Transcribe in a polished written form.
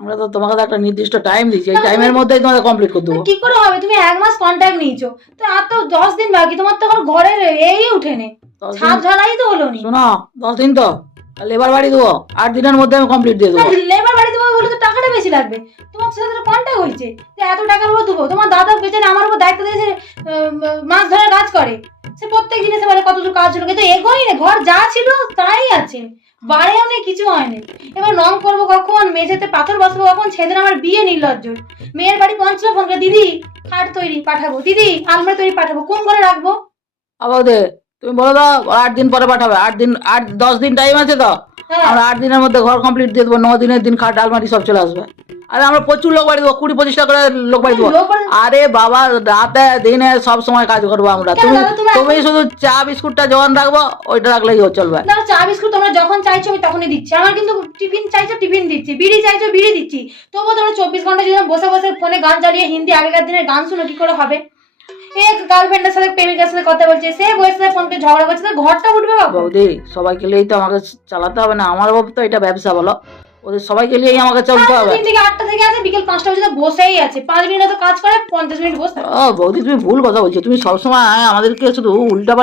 আমরা তো তোমাকে তো একটা নির্দিষ্ট টাইম দিচ্ছি, এই টাইমের মধ্যেই তোমাকে কমপ্লিট করে দেবো। কি করে হবে? তুমি 1 মাস কন্ট্রাক্ট নিয়েছো, তো আর তো 10 দিন বাকি, তোমার তো এখন ঘরের এই উঠেনে, 10 দিন ছাদ ঝাড়াই তো হলো নি। শোনো, 10 দিন তো লেবার বাড়ি দেবো, 8 দিনের মধ্যে আমি কমপ্লিট দিয়ে দেবো। লেবার বাড়ি দেবো বলে তো টাকাটা বেশি লাগবে। তোমার সাথে কন্ট্যাক্ট হয়েছে যে এত টাকার উপর দেবো। তোমার দাদা বেচারে আমার উপর দায়িত্ব দিয়েছে, মাছ ধরার কাজ করে, সে প্রত্যেক দিন এসে বলে কতটুকু কাজ হলো, কিন্তু এগোই না, ঘর যা ছিল তাই আছে, বাড়েও নেই, কিছু হয়নি। এবার রং করবো কখন, মেঝেতে পাথর বসাবো কখন, সেদিন আমার বিয়ে নির্লজ্জ। মেয়ের বাড়ি পৌঁছলো, ফোন করে দিদি খাট তৈরি পাঠাবো, দিদি আলমারি তৈরি পাঠাবো, কোন ঘরে রাখবো? আবার দে, তুমি বলে দাও 8 দিন পরে পাঠাবে। 10 দিন টাইম আছে তো, হ্যাঁ। আমরা 8 দিনের মধ্যে ঘর কমপ্লিট দিয়ে দেবো। 9 দিনের দিন খাট আলমারি সব চলে আসবে। আরে আমরা প্রচুর লোক বাড়ি দেবো, 20-25টা করে লোক বাড়ি দেবো। লোক বাড়ি- আরে বাবা, রাতে দিনে সব সময় কাজ করবো আমরা। কেন তুমি দাদা, তুমি তুমি শুধু চা বিস্কুটটা যখন রাখবো ওইটা রাখলেই চলবে। না, চা বিস্কুট তোমরা যখন চাইছো আমি তখনই দিচ্ছি। আমার কিন্তু টিফিন চাইছো টিফিন দিচ্ছি, বিড়ি চাইছো বিড়ি দিচ্ছি। তবুও তোমরা 24 ঘন্টা যদি বসে বসে ফোনে গান চালিয়ে হিন্দি আগেকার দিনের গান শুনো, কি করে হবে? এক গার্লফ্রেন্ডের সাথে প্রেমিকার সাথে কথা বলছে, সে বসে সাথে ফোন করে ঝগড়া করছে, তো ঘরটা উঠবে বাবু। বৌদি, সবাইকে নিয়েই তো আমাকে চালাতে হবে না? আমার বাবু তো এটা ব্যবসা, বলো, ওদের সবাইকে নিয়েই আমাকে চলতে হবে। 3 থেকে 8টা থেকে আছে, বিকেল 5টা পর্যন্ত বসেই আছে, 5 মিনিট তো কাজ করে, 50 মিনিট বসে থাকে। ও বৌদি, তুমি ভুল কথা বলছো। তুমি সবসময় আমাদেরকে শুধু উল্টা